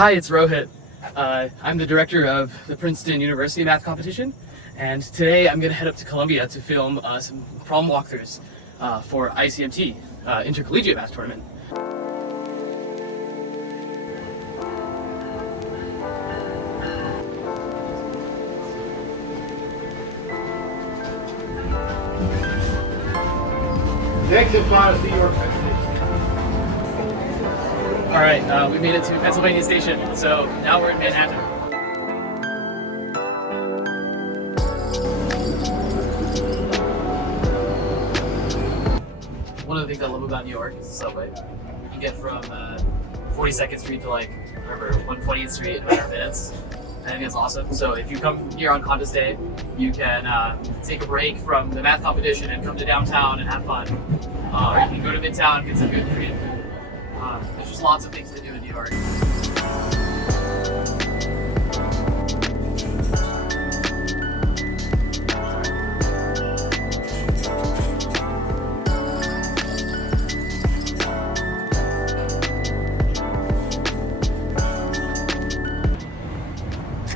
Hi, it's Rohit. I'm the director of the Princeton University Math Competition, and today I'm going to head up to Columbia to film some problem walkthroughs for ICMT, Intercollegiate Math Tournament. Next in line is New York Penn Station. All right, we made it to Pennsylvania Station, so now we're in Manhattan. One of the things I love about New York is the subway. You can get from 42nd Street to 120th Street in 100 minutes. I think it's awesome. So if you come here on contest day, you can take a break from the math competition and come to downtown and have fun. Or you can go to Midtown and get some good Korean food. There's just lots of things to do in New York.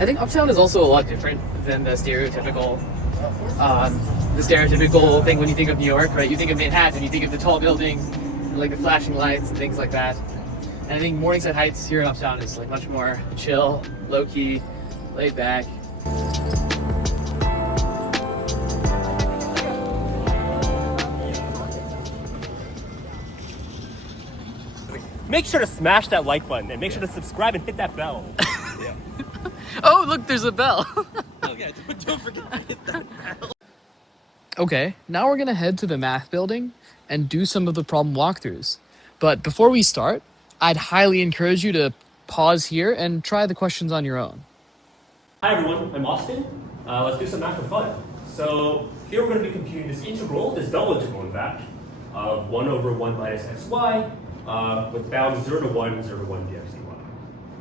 I think Uptown is also a lot different than the stereotypical thing when you think of New York, right? You think of Manhattan, you think of the tall buildings, and, the flashing lights and things like that. And I think Morningside Heights here in Uptown is much more chill, low-key, laid back. Make sure to smash that like button and make sure to subscribe and hit that bell. Yeah. Oh, look, there's a bell. Oh yeah, don't forget to hit that bell. Okay, now we're gonna head to the math building and do some of the problem walkthroughs. But before we start, I'd highly encourage you to pause here and try the questions on your own. Hi everyone, I'm Austin. Let's do some math for fun. So here we're going to be computing this integral, this double integral in fact, of 1 over 1 minus xy with bounds 0 to 1, 0 to 1 dx dy.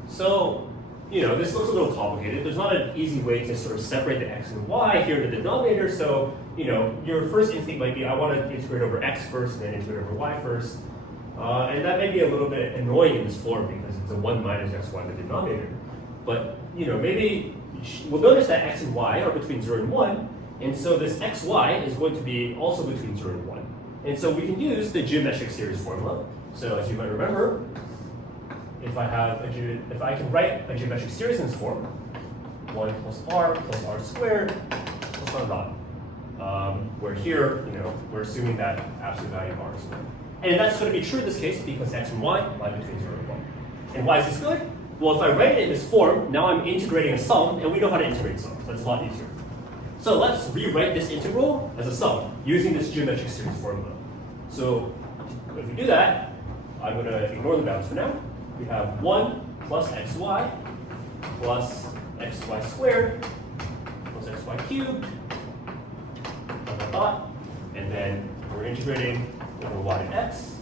So, this looks a little complicated. There's not an easy way to sort of separate the x and y here in the denominator. So, your first instinct might be, I want to integrate over x first and then integrate over y first. And that may be a little bit annoying in this form because it's a 1 minus xy in the denominator. But, maybe we'll notice that x and y are between 0 and 1. And so this xy is going to be also between 0 and 1. And so we can use the geometric series formula. So as you might remember, if I can write a geometric series in this form, 1 plus r squared plus 1 dot. Where here, we're assuming that absolute value of r is 1. And that's going to be true in this case because x and y lie between 0 and 1. And why is this good? Well, if I write it in this form, now I'm integrating a sum, and we know how to integrate sums. That's a lot easier. So let's rewrite this integral as a sum using this geometric series formula. So if we do that, I'm going to ignore the bounds for now. We have 1 plus xy plus xy squared plus xy cubed, and then we're integrating over y and x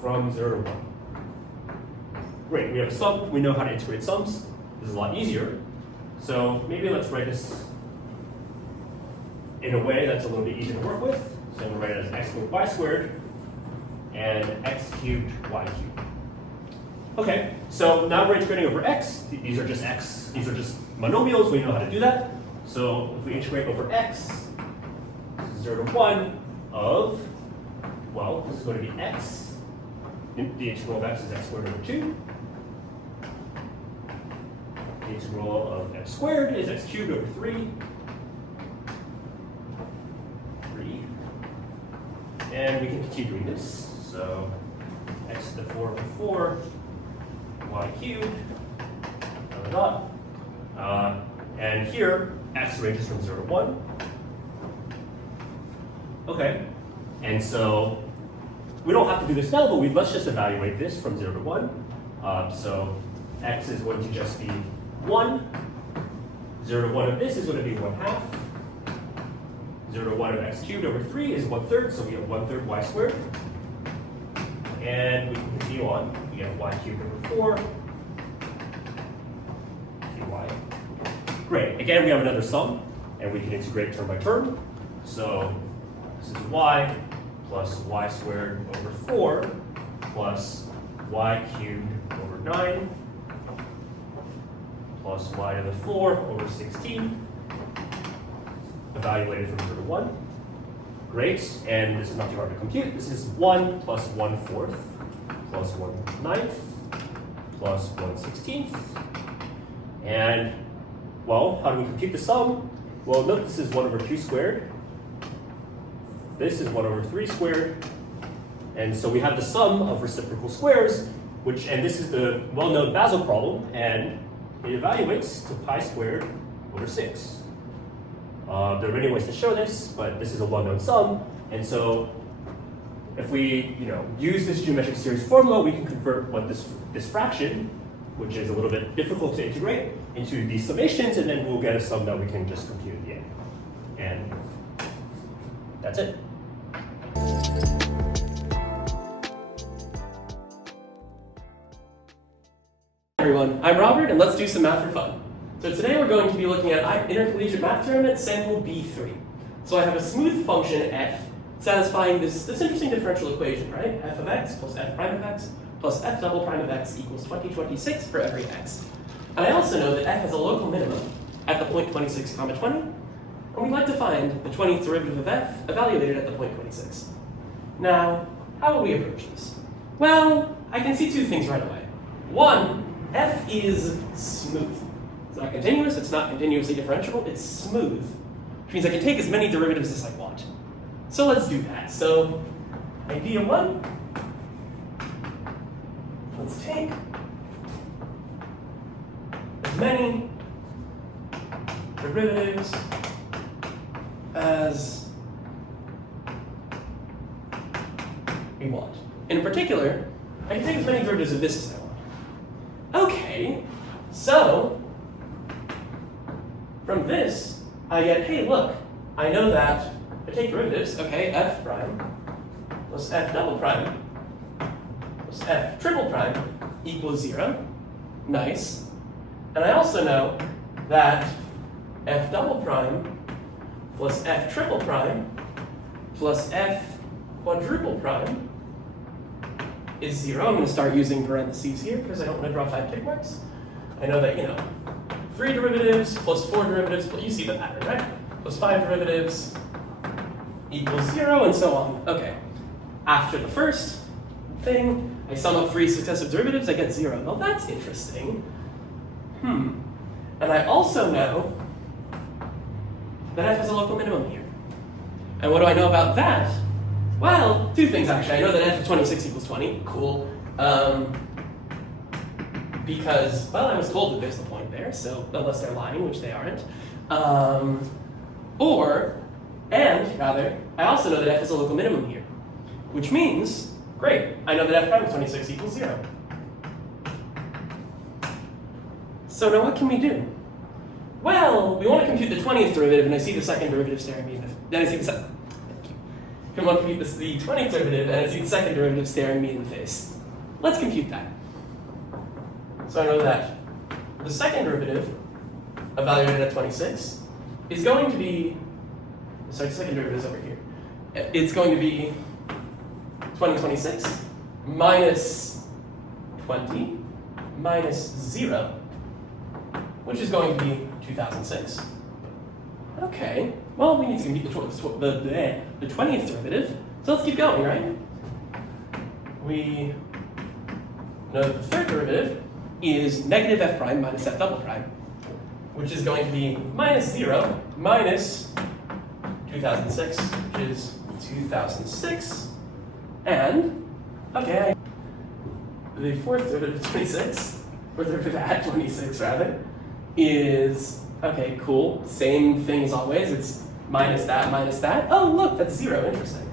from 0 to 1. Great, we have a sum. We know how to integrate sums. This is a lot easier. So maybe let's write this in a way that's a little bit easier to work with. So I'm going to write it as x squared y squared and x cubed y cubed. Okay, so now we're integrating over x. These are just monomials. We know how to do that. So if we integrate over x, 0 to 1 of, well, this is going to be x. The integral of x is x squared over 2. The integral of x squared is x cubed over 3. And we can continue doing this. So x to the 4 over 4, y cubed, dot. And here, x ranges from 0 to 1. Okay, and so we don't have to do this now, but let's just evaluate this from 0 to 1. So x is going to just be 1. 0 to 1 of this is going to be 1/2. 0 to 1 of x cubed over 3 is 1/3, so we have 1/3 y squared. And we can continue on. We have y cubed over 4. dy. Great. Again, we have another sum, and we can integrate term by term. So this is y plus y squared over 4 plus y cubed over 9 plus y to the 4 over 16, evaluated from 0 to 1. Great, and this is not too hard to compute. This is 1 plus 1/4 plus 1/9 plus 1/16. And, well, how do we compute the sum? Well, note this is 1 over 2 squared. This is 1 over 3 squared. And so we have the sum of reciprocal squares, and this is the well-known Basel problem, and it evaluates to pi squared over 6. There are many ways to show this, but this is a well-known sum, and so if we use this geometric series formula, we can convert what this fraction, which is a little bit difficult to integrate, into these summations, and then we'll get a sum that we can just compute at the end. And that's it. Hi everyone, I'm Robert, and let's do some math for fun. So today we're going to be looking at Intercollegiate Math Tournament sample B3. So I have a smooth function f satisfying this interesting differential equation, right? F of x plus f prime of x plus f double prime of x equals 2026 for every x. And I also know that f has a local minimum at the point 26, 20, and we'd like to find the 20th derivative of f evaluated at the point 26. Now, how will we approach this? Well, I can see two things right away. One, f is smooth. It's not continuous, it's not continuously differentiable, it's smooth. Which means I can take as many derivatives as I want. So let's do that. So, idea one, let's take as many derivatives as we want. In particular, I can take as many derivatives of this as I want. Okay, so from this, I get, hey, look, I know that I take derivatives, okay, f prime plus f double prime plus f triple prime equals 0. Nice. And I also know that f double prime plus f triple prime plus f quadruple prime is 0. I'm going to start using parentheses here because I don't want to draw 5 tick marks. I know that, 3 derivatives plus 4 derivatives, you see the pattern, right? Plus 5 derivatives equals 0, and so on. Okay. After the first thing, I sum up 3 successive derivatives, I get 0. Well, that's interesting. And I also know that f has a local minimum here. And what do I know about that? Well, 2 things actually. I know that f of 26 equals 20. Cool. Because, well, I was told that there's the point there, so unless they're lying, which they aren't. I also know that f has a local minimum here. Which means, great, I know that f prime of 26 equals 0. So now what can we do? Well, we want to compute the 20th derivative, and I see the second derivative staring me in the face. Then I see the second. Thank you. We want to compute the 20th derivative, and I see the second derivative staring me in the face. Let's compute that. So I know that the second derivative, evaluated at 26, is going to be, sorry, the second derivative is over here. It's going to be 2026 minus 20 minus 0, which is going to be 2006. Okay, well, we need to compute the 20th derivative, so let's keep going, right? We know that the third derivative is negative f prime minus f double prime, which is going to be minus 0 minus 2006, which is 2006. And, okay, the fourth derivative of 26, or derivative at 26 rather, is, okay, cool, same thing as always, it's minus that minus that. Oh, look, that's 0, interesting.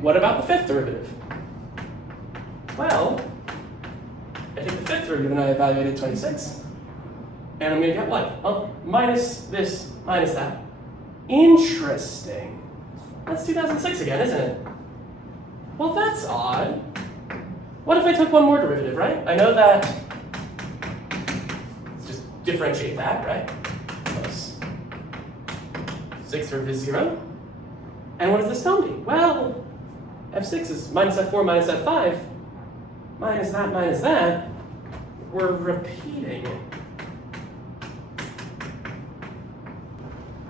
What about the fifth derivative? Well, I take the fifth derivative and I evaluate at 26. And I'm going to get what? Oh, minus this, minus that. Interesting. That's 2006 again, isn't it? Well, that's odd. What if I took one more derivative, right? I know that. Let's just differentiate that, right? Plus 6 derivative is 0. And what does this tell me? Well, f6 is minus f4 minus f5. Minus that, we're repeating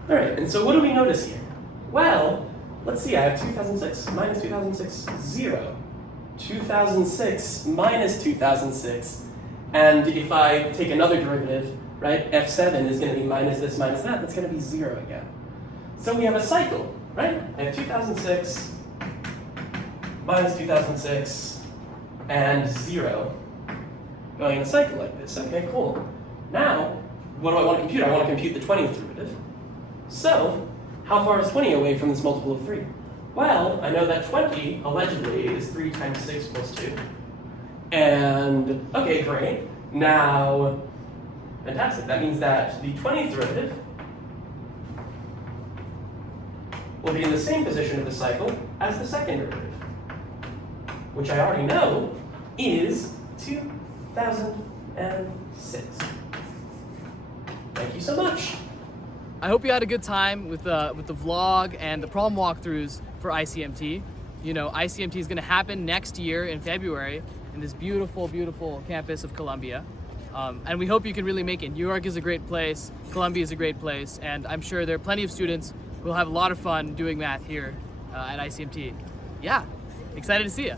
All right, and so what do we notice here? Well, let's see, I have 2006 minus 2006, 0. 2006 minus 2006. And if I take another derivative, right, f7 is going to be minus this, minus that. That's going to be 0 again. So we have a cycle, right? I have 2006 minus 2006 and 0 going in a cycle like this. Okay, cool. Now, what do I want to compute? I want to compute the 20th derivative. So, how far is 20 away from this multiple of 3? Well, I know that 20, allegedly, is 3 times 6 plus 2. And, okay, great. Now, fantastic. That means that the 20th derivative will be in the same position of the cycle as the second derivative, which I already know is 2006. Thank you so much. I hope you had a good time with the vlog and the problem walkthroughs for ICMT. You know, ICMT is going to happen next year in February in this beautiful, beautiful campus of Columbia. And we hope you can really make it. New York is a great place, Columbia is a great place, and I'm sure there are plenty of students who will have a lot of fun doing math here at ICMT. Yeah, excited to see you.